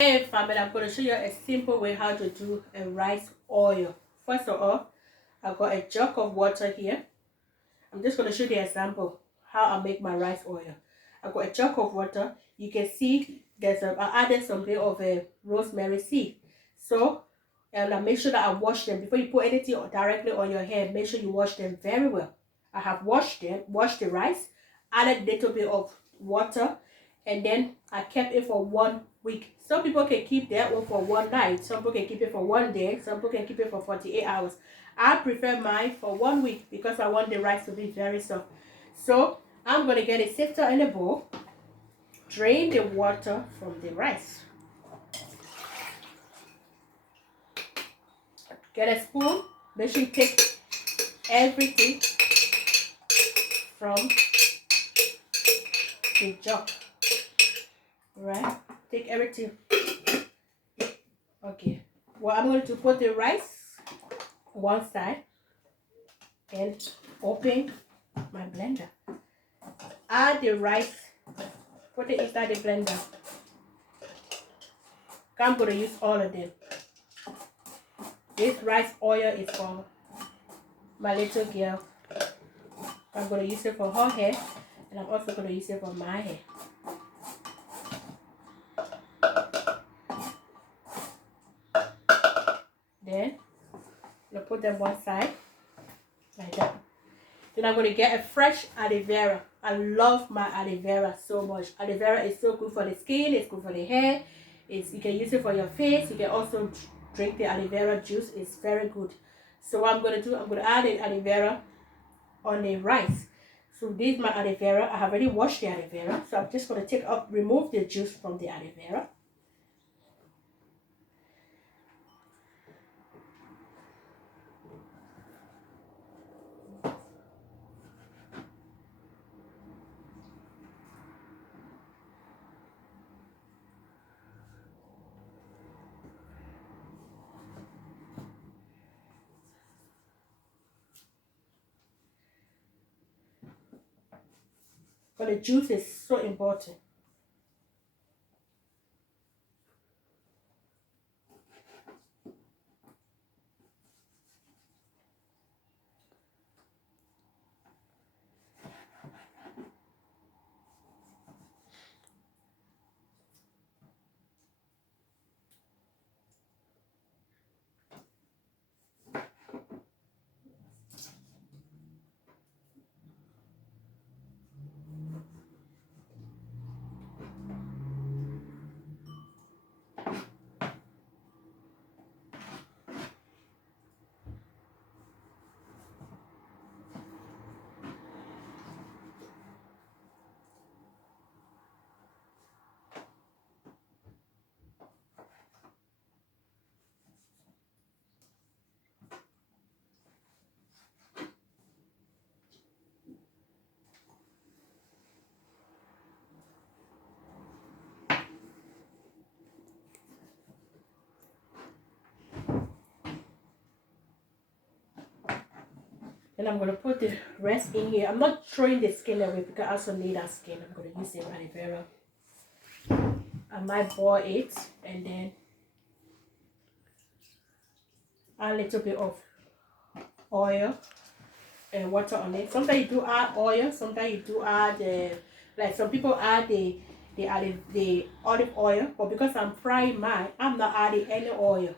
Hey family, I'm going to show you a simple way how to do a rice oil. First of all, I've got a jug of water here. I'm just going to show you the example how I make my rice oil. I've got a jug of water. You can see I added some bit of a rosemary seed. So I make sure that I wash them before you put anything directly on your hair. Make sure you wash them very well. I have washed the rice, added a little bit of water, and then I kept it for 1 week. Some people can keep their own for one night. Some people can keep it for 1 day. Some people can keep it for 48 hours. I prefer mine for 1 week because I want the rice to be very soft. So I'm going to get a sifter in a bowl, drain the water from the rice. Get a spoon, make sure you take everything from the jug. Right? Take everything. Okay. Well, I'm going to put the rice one side and open my blender. Add the rice, put it inside the blender. I'm going to use all of them. This rice oil is for my little girl. I'm going to use it for her hair, and I'm also going to use it for my hair. Then I'll put them one side like that. Then I'm going to get a fresh aloe vera. I love my aloe vera so much. Aloe vera is so good for the skin, it's good for the hair. You can use it for your face. You can also drink the aloe vera juice. It's very good. So what I'm going to do, I'm going to add the aloe vera on the rice. So this is my aloe vera. I have already washed the aloe vera. So I'm just going to remove the juice from the aloe vera. But the juice is so important. Then I'm going to put the rest in here. I'm not throwing the skin away because I also need that skin. I'm going to use the aloe vera. I might boil it and then add a little bit of oil and water on it. Sometimes you do add oil. Sometimes you do add like some people add the olive oil. But because I'm frying mine, I'm not adding any oil.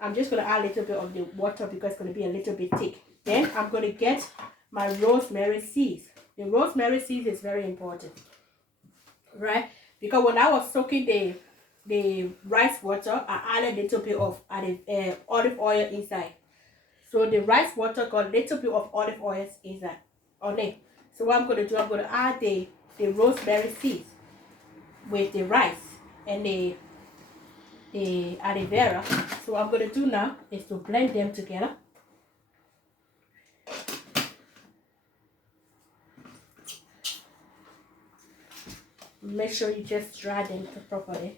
I'm just going to add a little bit of the water because it's going to be a little bit thick. Then I'm going to get my rosemary seeds. The rosemary seeds is very important, right? Because when I was soaking the rice water, I added a little bit of olive oil inside. So the rice water got a little bit of olive oil inside on it. So what I'm going to do, I'm going to add the rosemary seeds with the rice and the aloe vera. So what I'm going to do now is to blend them together. Make sure you just dry them properly.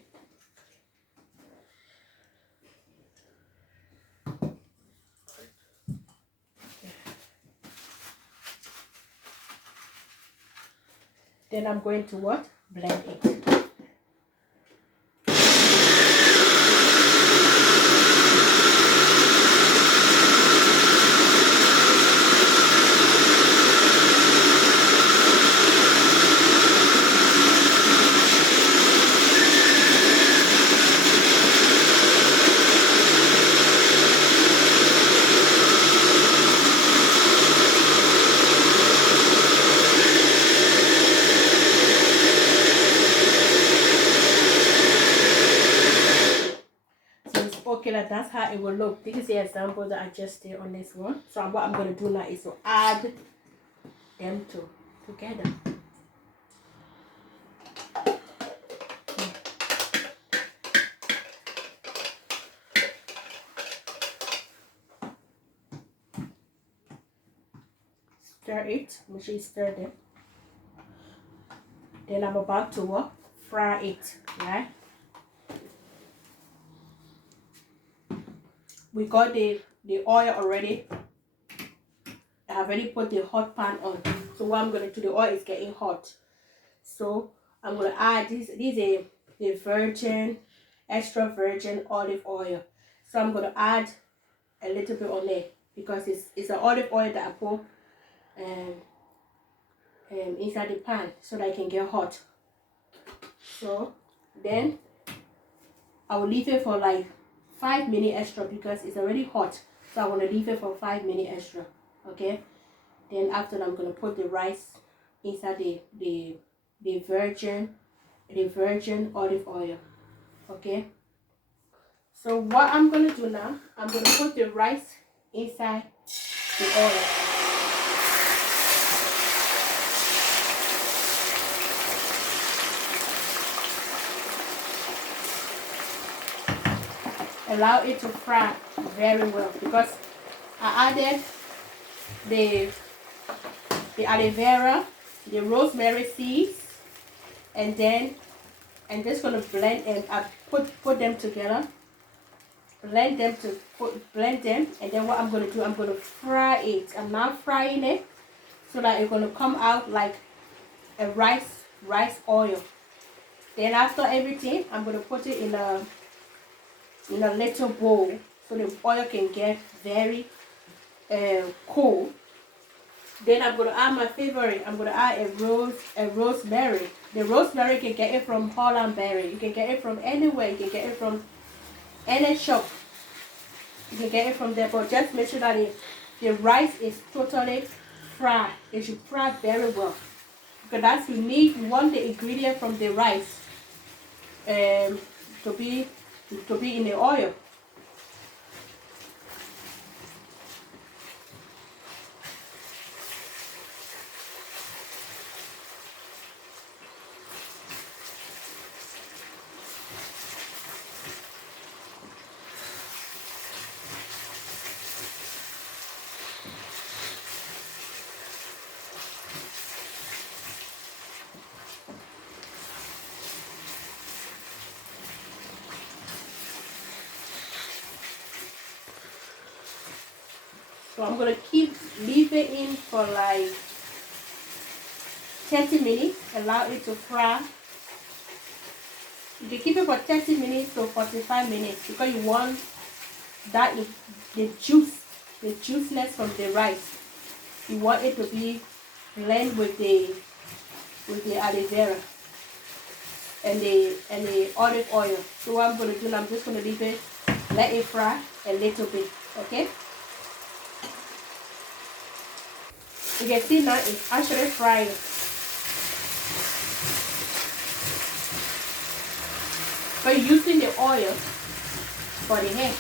Then I'm going to what? Blend it. Okay, that's how it will look. This is the example that I just did on this one. So what I'm going to do now is to add them together. Stir it. Make sure you stir them. Then I'm about to fry it, right? We got the oil already. I have already put the hot pan on. So what I'm going to do, the oil is getting hot. So I'm going to add this is the virgin, extra virgin olive oil. So I'm going to add a little bit on it because it's an olive oil that I put inside the pan so that it can get hot. So then I will leave it for like 5 minutes extra because it's already hot. So I want to leave it for 5 minutes extra. Okay. Then after that, I'm going to put the rice inside the virgin olive oil. Okay. So what I'm going to do now, I'm going to put the rice inside the oil. Allow it to fry very well because I added the aloe vera, the rosemary seeds, and then I'm just gonna blend and put them together. Blend them, and then what I'm gonna do, I'm gonna fry it. I'm now frying it so that it's gonna come out like a rice oil. Then after everything, I'm gonna put it in a little bowl so the oil can get very cold. Then I'm gonna add my favorite. I'm gonna add a rosemary. The rosemary, you can get it from Holland Berry. You can get it from anywhere. You can get it from any shop. You can get it from there, but just make sure that the rice is totally fried. It should fry very well because that's you want the ingredient from the rice to be in the oil. So I'm going to leave it in for like 30 minutes. Allow it to fry. You can keep it for 30 minutes to 45 minutes because you want that the juiciness from the rice. You want it to be blend with the aloe vera and the olive oil. So what I'm going to do now, I'm just going to let it fry a little bit. Okay. You can see now it's actually frying. But using the oil for the hair.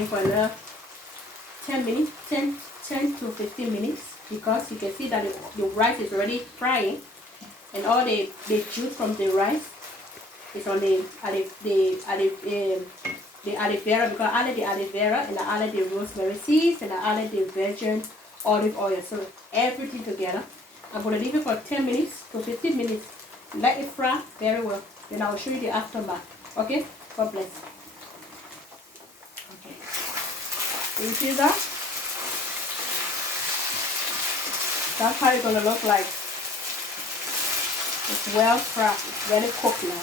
waiting for another 10 minutes, 10 to 15 minutes, because you can see that the rice is already frying, and all the juice from the rice is on the aloe vera, because I added the aloe vera and I added the rosemary seeds and I added the virgin olive oil. So everything together. I'm going to leave it for 10 minutes to 15 minutes. Let it fry very well. Then I will show you the aftermath. Okay? God bless. Okay. You see that? That's how it's going to look like. It's well fried. It's very cooked now.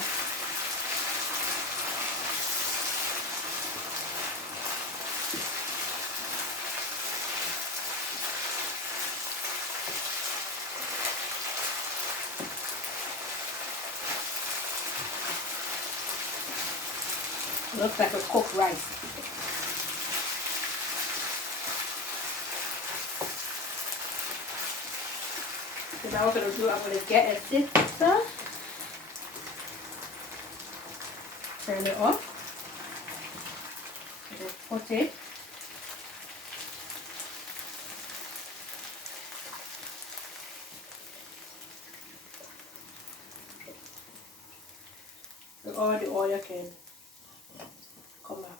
It looks like a cooked rice. So now what I'm going to do, I'm going to get a sister. Turn it off. Just put it. So all the oil can come out.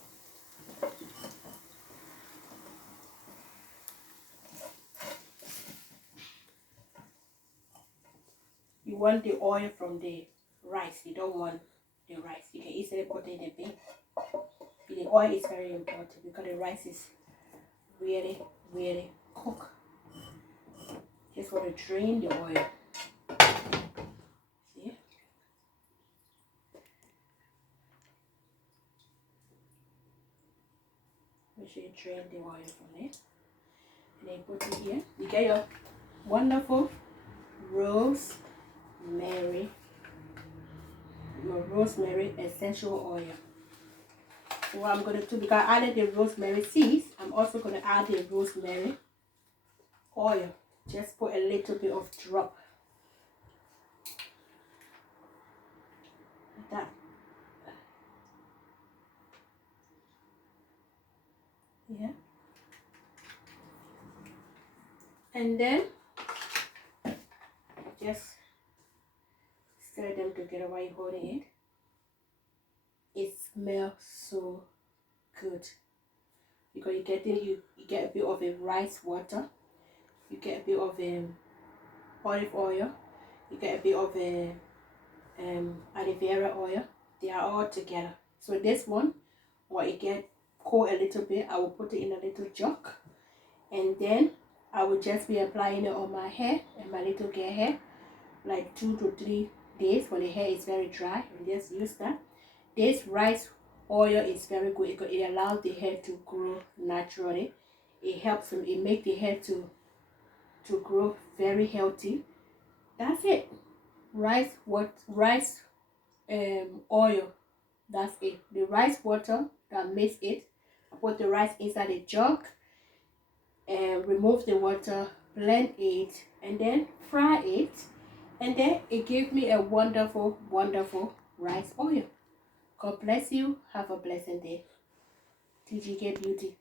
You want the oil from the rice. You don't want the rice. You can easily put it in the bin. The oil is very important because the rice is really, really cooked. Just want to drain the oil. See? Make sure you drain the oil from it. And then put it here. You get your wonderful rosemary essential oil. So what I'm going to do, because I added the rosemary seeds, I'm also going to add the rosemary oil. Just put a little bit of drop like that. Yeah. And then just stir them together while you're holding it. It smells so good because you get a bit of a rice water, you get a bit of olive oil, you get a bit of aloe vera oil. They are all together. So this one, when it get cold a little bit, I will put it in a little jug, and then I will just be applying it on my hair and my little girl hair, like 2 to 3 days when the hair is very dry, and just use that. This rice oil is very good because it allows the hair to grow naturally. It helps them, it makes the hair to grow very healthy. That's it. Rice oil. That's it. The rice water that makes it. I put the rice inside a jug and remove the water, blend it, and then fry it, and then it gives me a wonderful, wonderful rice oil. God bless you. Have a blessed day. TGK Beauty.